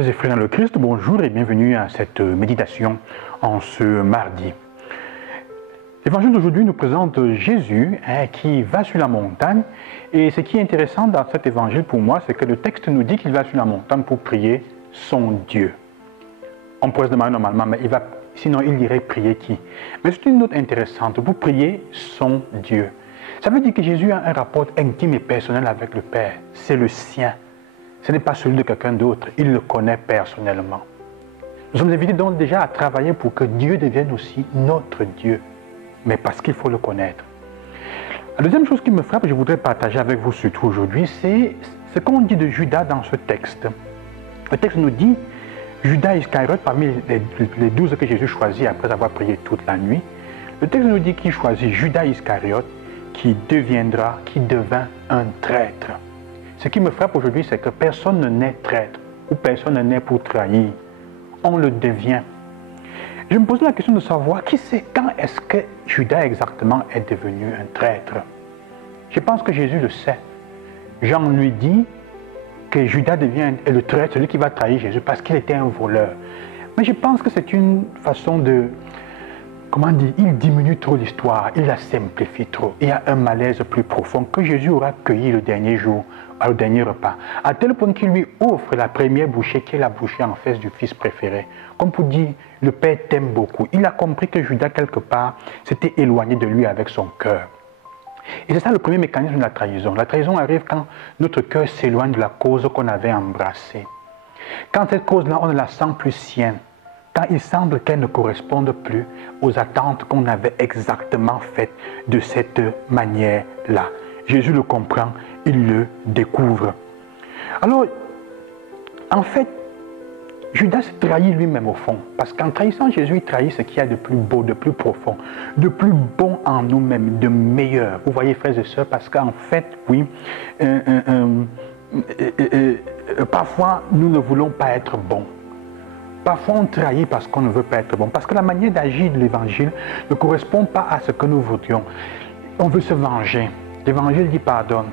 Sœurs et frères dans le Christ, bonjour et bienvenue à cette méditation en ce mardi. L'évangile d'aujourd'hui nous présente Jésus qui va sur la montagne, et ce qui est intéressant dans cet évangile pour moi, c'est que le texte nous dit qu'il va sur la montagne pour prier son Dieu. On pourrait se demander normalement, mais sinon il irait prier qui? Mais c'est une note intéressante, pour prier son Dieu. Ça veut dire que Jésus a un rapport intime et personnel avec le Père, c'est le sien. Ce n'est pas celui de quelqu'un d'autre, il le connaît personnellement. Nous sommes invités donc déjà à travailler pour que Dieu devienne aussi notre Dieu, mais parce qu'il faut le connaître. La deuxième chose qui me frappe, je voudrais partager avec vous surtout aujourd'hui, c'est ce qu'on dit de Judas dans ce texte. Le texte nous dit, Judas Iscariote, parmi les 12 que Jésus choisit après avoir prié toute la nuit, le texte nous dit qu'il choisit Judas Iscariote qui devint un traître. Ce qui me frappe aujourd'hui, c'est que personne ne naît traître, ou personne ne naît pour trahir. On le devient. Je me pose la question de savoir quand est-ce que Judas exactement est devenu un traître. Je pense que Jésus le sait. Jean lui dit que Judas est le traître, celui qui va trahir Jésus, parce qu'il était un voleur. Mais je pense que c'est une façon de... Comment dire, il diminue trop l'histoire, il la simplifie trop. Il y a un malaise plus profond que Jésus aura cueilli le dernier jour, au dernier repas, à tel point qu'il lui offre la première bouchée, qui est la bouchée en face du fils préféré. Comme pour dire, le Père t'aime beaucoup. Il a compris que Judas, quelque part, s'était éloigné de lui avec son cœur. Et c'est ça le premier mécanisme de la trahison. La trahison arrive quand notre cœur s'éloigne de la cause qu'on avait embrassée. Quand cette cause-là, on ne la sent plus sienne. Quand il semble qu'elle ne corresponde plus aux attentes qu'on avait exactement faites de cette manière-là. Jésus le comprend, il le découvre. Alors, en fait, Judas trahit lui-même au fond, parce qu'en trahissant Jésus, il trahit ce qu'il y a de plus beau, de plus profond, de plus bon en nous-mêmes, de meilleur. Vous voyez, frères et sœurs, parce qu'en fait, oui, parfois, nous ne voulons pas être bons. Parfois, on trahit parce qu'on ne veut pas être bon, parce que la manière d'agir de l'Évangile ne correspond pas à ce que nous voudrions. On veut se venger. L'Évangile dit pardonne.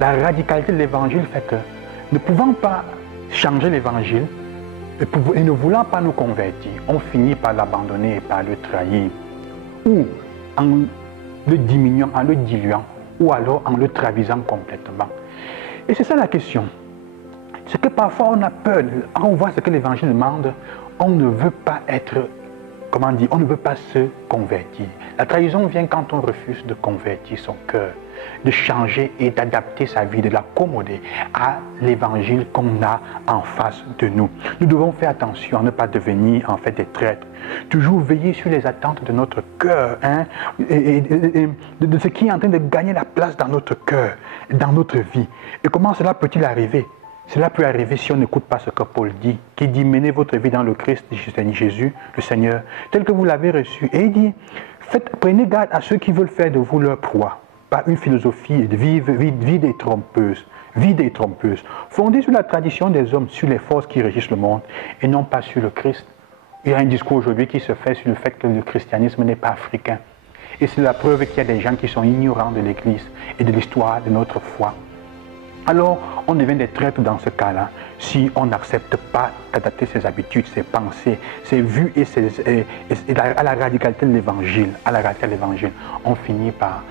La radicalité de l'Évangile fait que, ne pouvant pas changer l'Évangile et ne voulant pas nous convertir, on finit par l'abandonner et par le trahir. Ou en le diminuant, en le diluant, ou alors en le travisant complètement. Et c'est ça la question. C'est que parfois on a peur, quand on voit ce que l'Évangile demande, on ne veut pas être, comment dire, on ne veut pas se convertir. La trahison vient quand on refuse de convertir son cœur, de changer et d'adapter sa vie, de l'accommoder à l'Évangile qu'on a en face de nous. Nous devons faire attention à ne pas devenir en fait des traîtres. Toujours veiller sur les attentes de notre cœur, et de ce qui est en train de gagner la place dans notre cœur, dans notre vie. Et comment cela peut-il arriver? Cela peut arriver si on n'écoute pas ce que Paul dit, qui dit « Menez votre vie dans le Christ, Jésus, le Seigneur, tel que vous l'avez reçu. » Et il dit « Prenez garde à ceux qui veulent faire de vous leur proie, par une philosophie vide et trompeuse, fondée sur la tradition des hommes, sur les forces qui régissent le monde, et non pas sur le Christ. » Il y a un discours aujourd'hui qui se fait sur le fait que le christianisme n'est pas africain. Et c'est la preuve qu'il y a des gens qui sont ignorants de l'Église et de l'histoire de notre foi. Alors, on devient des traîtres dans ce cas-là, si on n'accepte pas d'adapter ses habitudes, ses pensées, ses vues et à la radicalité de l'Évangile. On finit par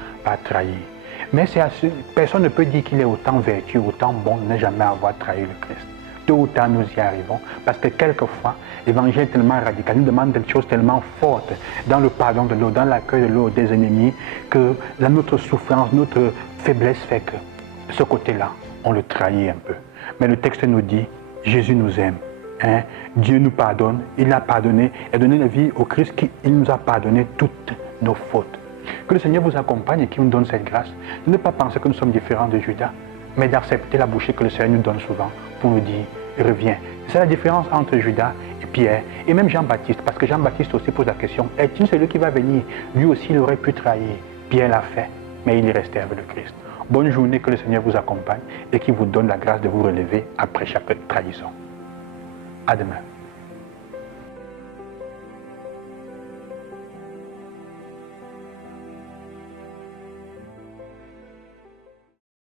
trahir. Mais personne ne peut dire qu'il est autant vertueux, autant bon de ne jamais avoir trahi le Christ. Tôt ou tard, nous y arrivons, parce que quelquefois, l'Évangile est tellement radical, il nous demande des choses tellement fortes, dans le pardon de l'autre, dans l'accueil de l'autre, des ennemis, que notre souffrance, notre faiblesse fait que ce côté-là, on le trahit un peu. Mais le texte nous dit, Jésus nous aime. Dieu nous pardonne, il a pardonné et donné la vie au Christ il nous a pardonné toutes nos fautes. Que le Seigneur vous accompagne et qu'il nous donne cette grâce. De ne pas penser que nous sommes différents de Judas, mais d'accepter la bouchée que le Seigneur nous donne souvent pour nous dire, reviens. C'est la différence entre Judas et Pierre, et même Jean-Baptiste, parce que Jean-Baptiste aussi pose la question, est-il celui qui va venir? Lui aussi, il aurait pu trahir. Pierre l'a fait, mais il est resté avec le Christ. Bonne journée, que le Seigneur vous accompagne et qu'il vous donne la grâce de vous relever après chaque trahison. À demain.